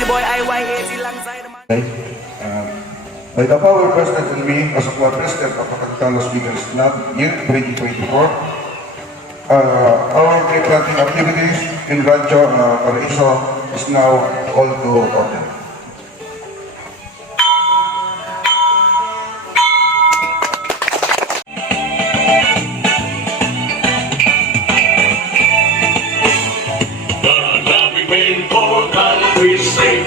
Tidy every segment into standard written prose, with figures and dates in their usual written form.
si boy IYAC lang sa'yo naman. By the power vested in me as a club president of Pagkaktalos Vegas Club Year 2024, our tree planting activities in Rancho Paraiso is now all to order. We say,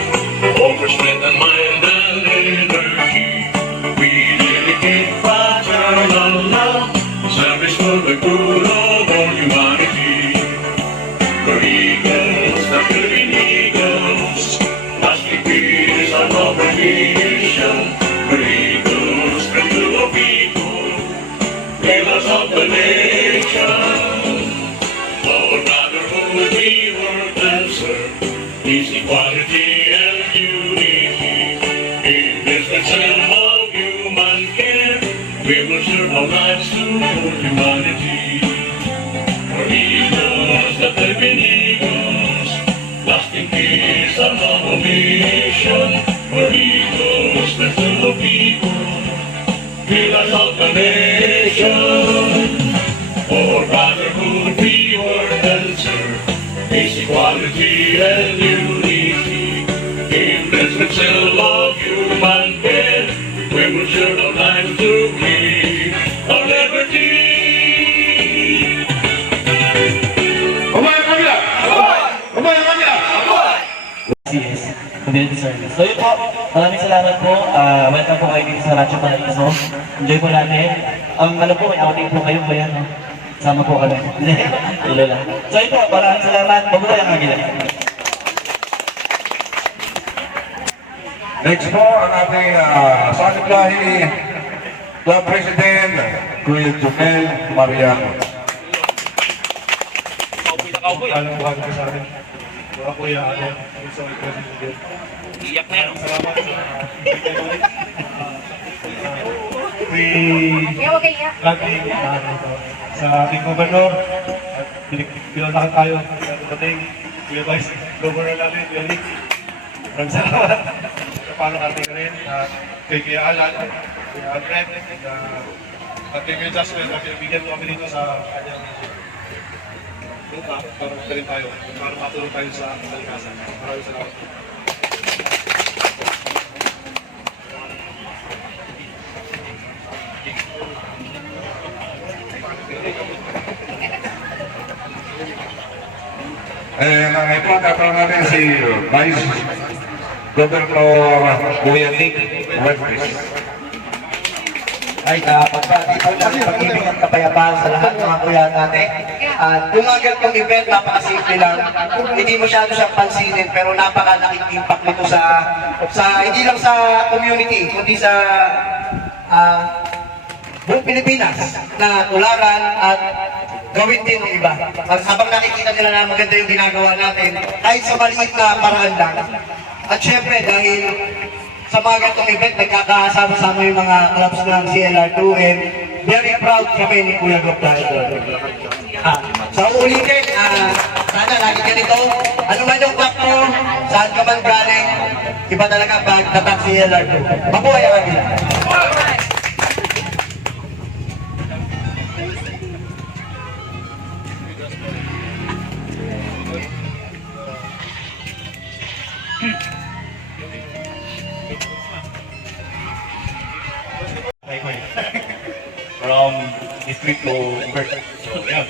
over strength and mind and energy, we dedicate fraternal love, service for the good of all humanity. We're eagles, the Philippine Eagles, lasting peace and noble mission. We're eagles, strength to the people, pillars of the nation. For brotherhood we work and serve, peace, equality, and unity. In this system of human care, we will serve our lives to all humanity. For eagles, the Philippine Eagles, lasting peace and our mission. For eagles, the two people, pillars of the nation. For brotherhood we work and serve, peace, equality, and unity. In this pursuit of human care, we will share our lives to live our liberty. Umayang kanila! Umayang kanila! CS, community service. So yun po, maraming salamat po. Welcome po kayo dito sa Rancho Paraiso. Enjoy po natin. Ano po, may outing po kayo ba yan? No? Sama po kami. Tuloy lang. So yun po, maraming salamat. Mabuhay ang Agila. Next po, ang ating Saniblahi Club President, Kuya Jumel Mariano. Alam buhay ko sa atin. Mga kuya, so president. Iyak na yan. Salamat sa lagi sa ating gobernador at pinalakan tayo sa dumating Kuya Vice Governor natin, Kuya Nick. Maraming salamat sa paano natin rin kay Kuya Alan, Kuya Alfred, at kay Kuya Jasper na pinabigyan kami dito sa kanyang lupa para rin tayo, para matulong tayo sa kalikasan. Maraming salamat. Ito tatawag natin si Vice Governor Kuya Nick Westris. Ay, pagpati po ng pag-ibig at kapayapaan sa lahat ng mga kuya natin. At kung agad yung event, napakasimple lang. Hindi masyado siyang pansinin, pero napakalaking impact nito sa hindi lang sa community, kundi sa buong Pilipinas na tularan at gawin din ng iba. Habang nakikita nila na maganda yung ginagawa natin, kahit sa maliit na paraan lang. At syempre, dahil sa mga ganitong event, nagkakasama-sama yung mga clubs ng CLR2 and very proud kami ni Kuya Gop dahil. So ulitin, sana lagi ganito, ano man yung club mo, saan ka man galing, iba talaga pag tatak CLR2. Mabuhay ang Agila! From district to Bert. So, yun.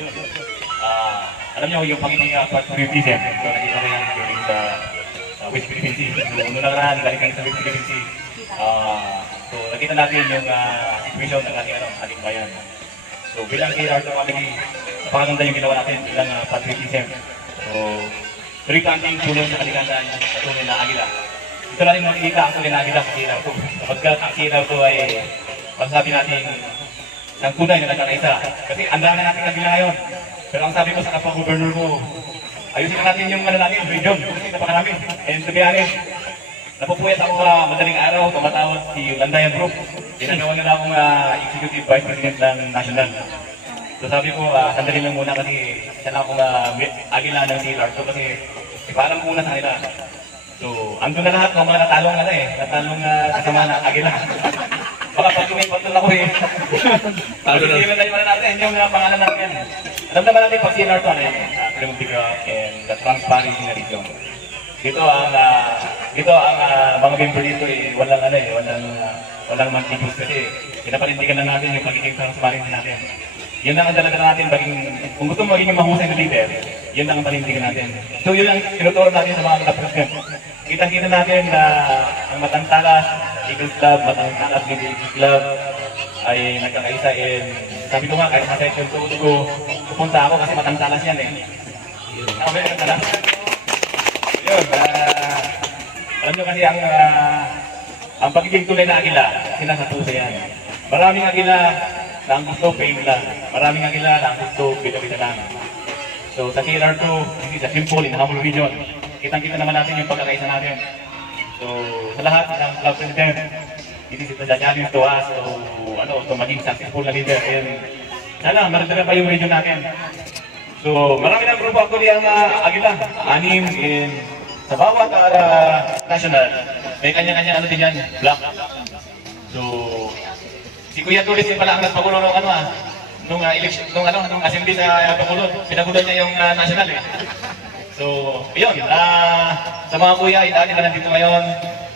Alam niyo yung pagiging patriotism. So, nakita ko yan during sa West Philippine Sea. So, noong nakaraan, galing kami sa West Philippine Sea. So, nakita natin yung situation ng ating bayan. So, bilang KR ng family, napakaganda yung ginawa natin bilang patriotism. So, tuloy kanting tulong sa kalikasan sa tunay na Agila. Ito natin makikita ang tunay na Agila sa KR. Kapag ang KR ay pagsabi natin ng tunay na nagkakaisa. Kasi ang dami natin Agila ngayon. Pero ang sabi ko sa kapag-governor ko, ayusin natin yung natin, region. Kasi napakarami. And to be honest, napupuyat ako madaling araw, tumatawag si Landayan Group. Ginagawa nila akong Executive Vice President ng National. So sabi ko, sandali lang muna kasi siya na akong Agila ng CLR. So kasi ipaalam ko muna sa kanila. So, andun na lahat ng mga natalong kasama na Agila. Baka pag tumipatol ako eh. Pag-iiwan na yung natin, yung pangalan natin. Alam naman natin pag CNR to, Primatica and the Transparency na region. Dito ang mga member dito eh, walang mantigos kasi pinapalindigan na natin yung pagiging transparent natin. Yun lang ang dalaga natin, kung gusto mo maging mahusay na leader, yun lang ang palindigan natin. So yun ang tinuturo natin sa mga president. Kitang-kita natin na ang Matantalas Eagles Club, Matantalas Eagles Club ay nagkakaisa sabi ko nga, kahit sa section 2 ko, pupunta ako kasi Matantalas yan eh. Sabi ko na yun, alam nyo kasi ang pagiging tunay na Agila, sinasatusa yan. Maraming Agila na ang gusto, fame lang. Maraming Agila na ang gusto, bida-bida lang. So sa CNR2, this is a simple in humble region. Kitang-kita naman natin yung pagkakaisa natin. So sa lahat ng club president, it is a challenge to us to maging successful na leader. And sana, marami pa yung region natin. So marami ng grupo actually ang Agila, 6 in sa bawat national, may kanya-kanya din yan, black. So, si Kuya Tulis din pala ang nagpagulo nung election, nung assembly sa Bacolod, pinagulo niya yung national eh. So, yun, sa mga kuya, dati na nandito ngayon,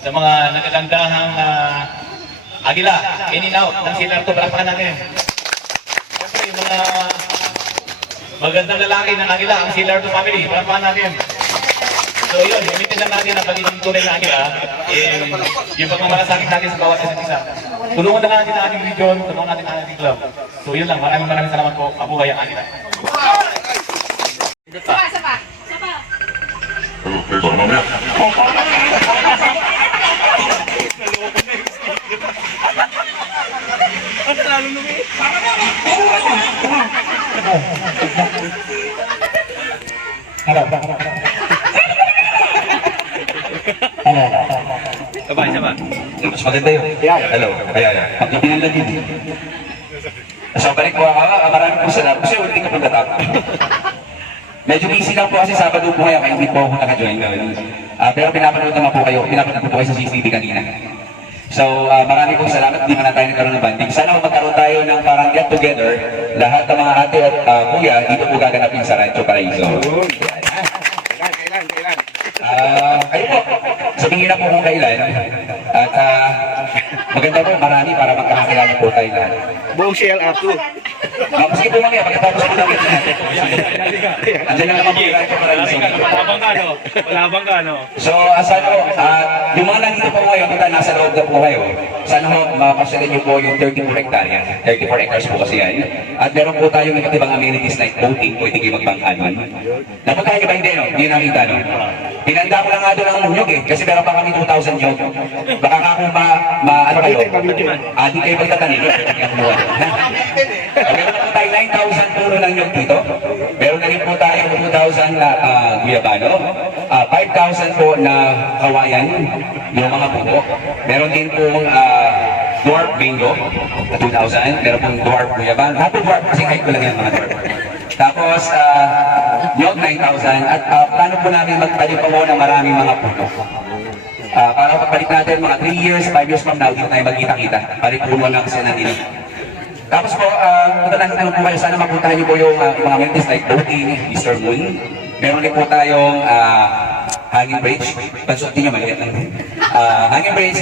sa mga nagagandahang Agila, in and out, ng CNR to, palakpakan natin. Siyempre, yung mga magandang lalaki ng Agila, ang CNR to family, palakpakan natin. So yun, gamitin lang natin ang pagiging tunay na Agila, yung pagmamalasakit natin sa bawat isa't isa. Tulungan na natin ang ating region, tulungan natin ang ating club. So yun lang, maraming salamat po, mabuhay ang Agila. Sapa. Mas maganda yun. Hello. Ayan. Pagkipinan lang din. So, balik po ako. Maraming po salamat. Kasi ulit ka pagkatap. Medyo busy lang po kasi Sabado po kayo. Kaya hindi po ako naka-join ngayon. Pero pinapanood naman po kayo. Pinapanood po kayo sa CCTV kanina. So, marami pong salamat. Hindi na tayo nagkaroon ng banding. Sana magkaroon tayo ng parang get together. Lahat ng mga ate at kuya, dito po gaganapin sa Rancho Paraiso. Kayo po, sabihin na po kung kailan. At maganda po, marami para magkakakilala po tayo lahat. Buong CLR2. Maski po mamaya, pagkatapos po namin natin. Andiyan na naman po tayo para isang. Malabang ka, no? So, sana po, yung mga nandito po ngayon, kita nasa loob na po kayo. Sana po, mapasyalan niyo po yung 34 hectare. 34 hectares po kasi yan. At meron po tayong iba't ibang amenities like boating, pwede kayo magbangkanon. Napuntahan niyo ba hindi, no? Hindi nakita, no? Pinanda ko lang nga doon ang nyug eh, kasi meron pa kami 2,000 nyug. Baka ka kung ano kayo, di kayo pagtatanin. Meron na po tayo 9,000 puro ng nyug dito. Meron na rin po tayo 2,000 na guyabano, 5,000 po na kawayan, yung mga buko. Meron din po dwarf bingo, 2,000. Meron pong dwarf guyabano. Lahat po dwarf, kasi kahit ko lang yan mga dwarf. Tapos, yung 9,000 at plano po namin magtanim pa muna maraming mga puno. Para pagpalit natin mga 3 years, 5 years from now, dito tayo magkita-kita. Palipuno lang kasi nandito. Tapos po, tanong po kayo, sana mapuntahan niyo po yung mga amenities like boating, Mr. Moon. Meron din po tayong hanging bridge. Pansutin niyo, maliit lang din. Hanging bridge,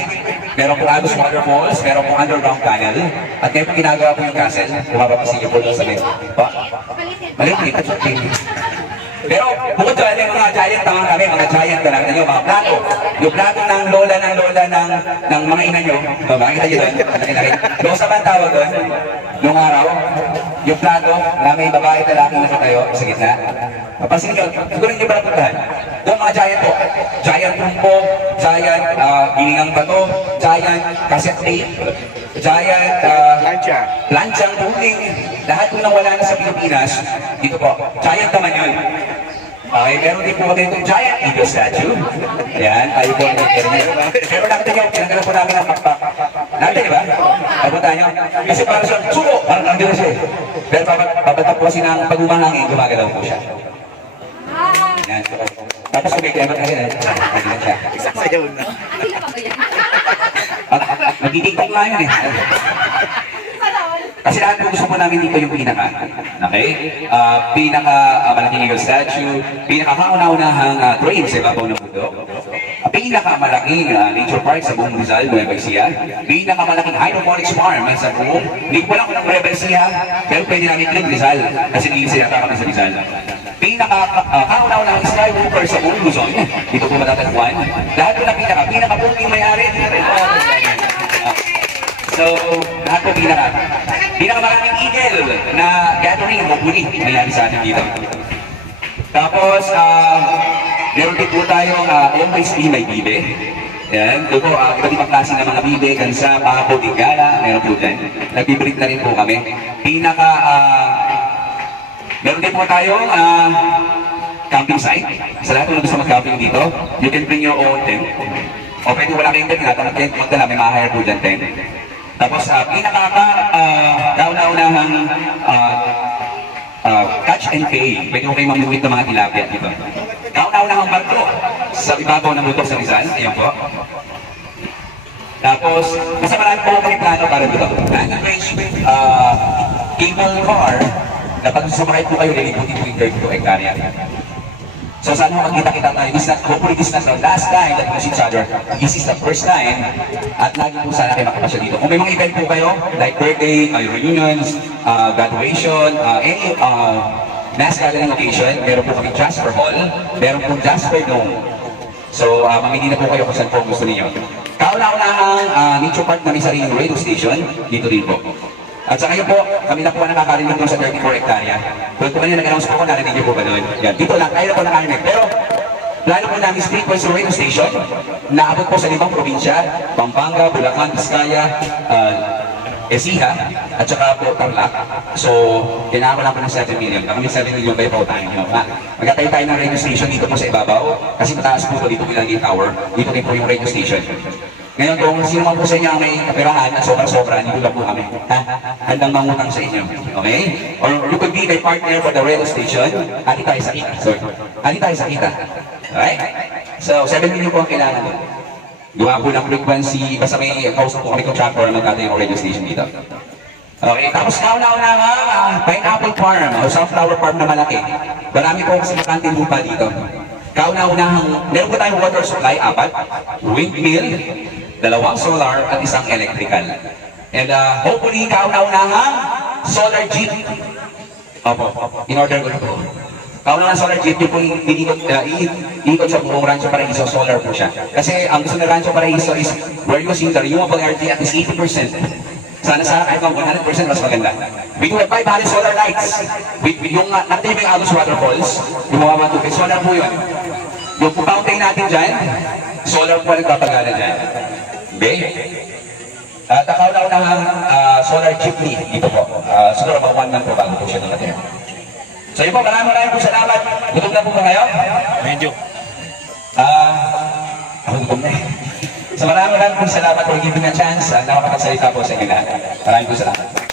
meron po Agus Waterfalls, meron po underground tunnel. At ngayon po ginagawa po yung castle. Bumapapasin niyo po doon sa may. Maliit din, pansutin. Pero bukod doon, yung mga giant naman kami, mga giant na lang nyo, mga plato. Yung plato ng lola ng mga ina nyo, makikita nyo doon, losa ba ang tawag doon? Noong araw, yung plato na may babae at lalaki na sa tayo, sa gitna. Papansin nyo, siguro nyo ba napuntahan? Doon mga giant po. Giant rumpo, giant giningang bato, giant cassette tape, giant planchang tuling. Lahat po nang wala na sa Pilipinas, dito po, giant naman yun. Okay, meron din po kami itong giant eagle statue. Yan, tayo po ang nagkaroon. Pero nakita nyo, pinagkala po namin ang pakpak. Nakita nyo ba? Papunta nyo? Kasi para sa sumo, parang nandun siya eh. Pero papatap po kasi ng pag-umahangin, gumagalaw po siya. Yan, so, Tapos kung may clever kasi na, siya. Sasayaw na. Nagtitiktok nga yun eh. Kasi lahat po gusto po namin dito yung pinaka. Okay? Malaking eagle statue, pinaka-kauna-unahang train sa ibabaw ng bundok, pinakamalaking nature park sa buong Rizal, Nueva Ecija, pinakamalaking hydroponics farm sa buong, hindi ko lang kung Nueva Ecija, pero pwede namin click Rizal, kasi nilisirata kami sa Rizal. Pinaka-kauna-unahang skywalker sa buong Luzon, dito po matatagpuan, lahat po na pinaka-booking may-ari. So, lahat po pinakamaraming eagle na gathering mo muli nangyari sa atin dito. Tapos, meron din po tayong always be may bibe. Yan, ito po, iba't ibang klase ng mga bibe, gansa, pako, tigala, meron po dyan. Nag-breed na rin po kami. Meron din po tayong camping site. Sa lahat ng gusto mag-camping dito, you can bring your own tent. O pwede wala kayong tent, tinatanong tent, magdala, may ma-hire po dyan tent. Tapos, kauna-unahang catch and pay. Pwede ko kayo mamuhit ng mga tilapia dito. Kauna-unahang barko sa ibabaw ng butok sa Rizal. Ayan po. Tapos, kasi marami po kami plano para dito. Land-range cable car na pag sumakay po kayo, liliputin po yung 32 hektarya. So sana magkita-kita tayo. Hopefully this is not the last time that we see each other. This is the first time. At lagi po sana kayo makapasya dito. Kung may mga event po kayo, like birthday, reunions, graduation, any mass gathering occasion, meron po kami Jasper Hall, meron po Jasper Dome. So mamili na po kayo kung saan po gusto ninyo. Kauna-unahang nature park na may sariling radio station, dito rin po. At sa kayo po, kami na po nakakarinig doon sa 34 hektarya. Doon po kanina nag-announce po ko, narinig niyo po ba doon? Yan, dito lang, kayo na po nakarinig. Pero, plano po namin street points radio station, naabot po sa 5 probinsya, Pampanga, Bulacan, Vizcaya, Ecija, at saka po Tarlac. So, kailangan ko lang po ng 7 million. Baka may 7 million kayo po tayo nyo. Magkatayo tayo ng radio station dito po sa ibabaw, kasi mataas po dito bilang tower, dito rin po yung radio station. Ngayon, kung sino man po sa inyo ang may kapirahan at sobra-sobra, dito lang po kami. Handang mangutang sa inyo. Okay? Or you could be my partner for the radio station. Hati tayo sa kita. Sorry. Hati tayo sa kita. Alright? So, 7 million po ang kailangan mo. Gawa po ng frequency, basta may house po kami contractor na magkatayo yung radio station dito. Okay, tapos kauna-una nga, pineapple farm o sunflower farm na malaki. Marami po kasi makanting lupa dito. Kauna-unahang, meron po tayong water supply, 4, windmill, 2 solar at 1 electrical. And hopefully, kauna-unahang solar jeep. Opo, in order ko po. Kauna-unahang solar jeep, yung po iikot sa buong Rancho Paraiso, solar po siya. Kasi ang gusto ng Rancho Paraiso is we're using the renewable energy at least 80%. Sana kahit 100% mas maganda. We do have 500 solar lights. Yung natin yung Agos Waterfalls, yung mga matupid, solar po yun. Yung fountain natin dyan, solar po nagpapagana dyan. Okay? At kauna-unahang solar jeepney dito po. Siguro about 1 month po bago po siya nakatira. So yun po, maraming po salamat. Gutom na po ba kayo? Medyo. Ako gutom na eh. So maraming po salamat for giving me a chance. Nakakapagsalita po sa inyo lahat. Maraming po salamat.